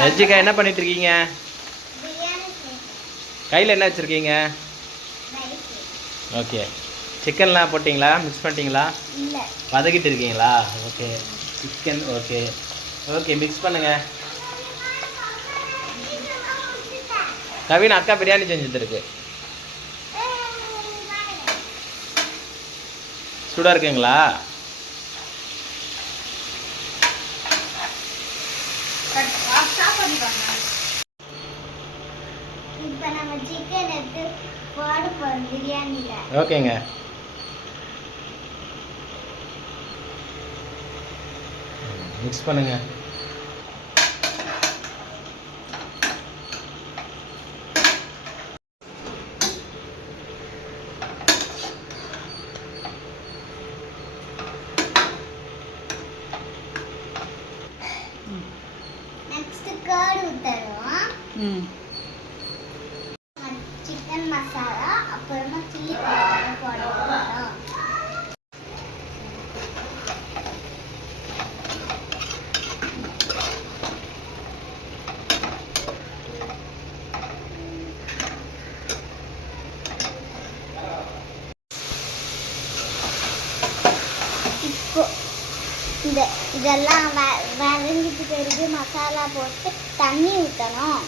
ரஜிகா என்ன பண்ணிட்டு இருக்கீங்க? கையில் என்ன வச்சுருக்கீங்க? ஓகே. சிக்கன்லாம் போட்டிங்களா? மிக்ஸ் பண்ணிட்டீங்களா? வதக்கிட்டு இருக்கீங்களா? Okay. Chicken okay okay mix பண்ணுங்க. கவின் அக்கா பிரியாணி செஞ்சுருக்கு. சூடாக இருக்குங்களா? ஓகேங்க. மிக்ஸ் பண்ணுங்க. நெக்ஸ்ட் கர்ட் ஊத்தறோம். சிக்கன் மசாலா அப்புறமா சில்லி பவுடர் போடுறோம். இப்போ இதெல்லாம் வதங்கிட்டு பிறகு மசாலா போட்டு தண்ணி ஊற்றணும்.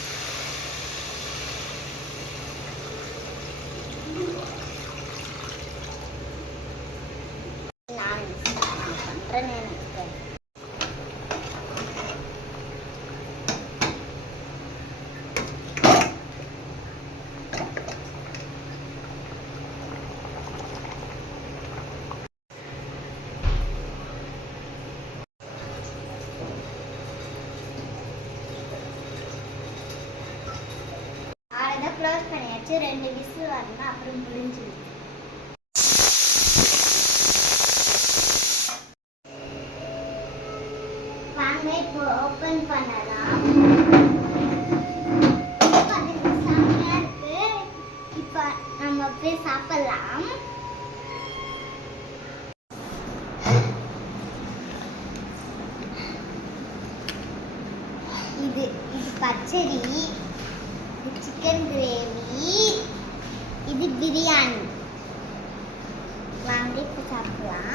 நான் பண்ணுறேன்னு நினைக்கிறேன். க்ளோஸ் பண்ணியாச்சு. 2 விசில் வரணும், அப்புறம் முடிஞ்சிடும். வாங்க இப்போ ஓப்பன் பண்ணலாம். செம்மையா இருக்கு. இப்போ நம்ம போய் சாப்பிடலாம். இது பச்சடி, சிக்கன் கிரேவி, இது பிரியாணி. வாங்க இப்போ சாப்பிடலாம்.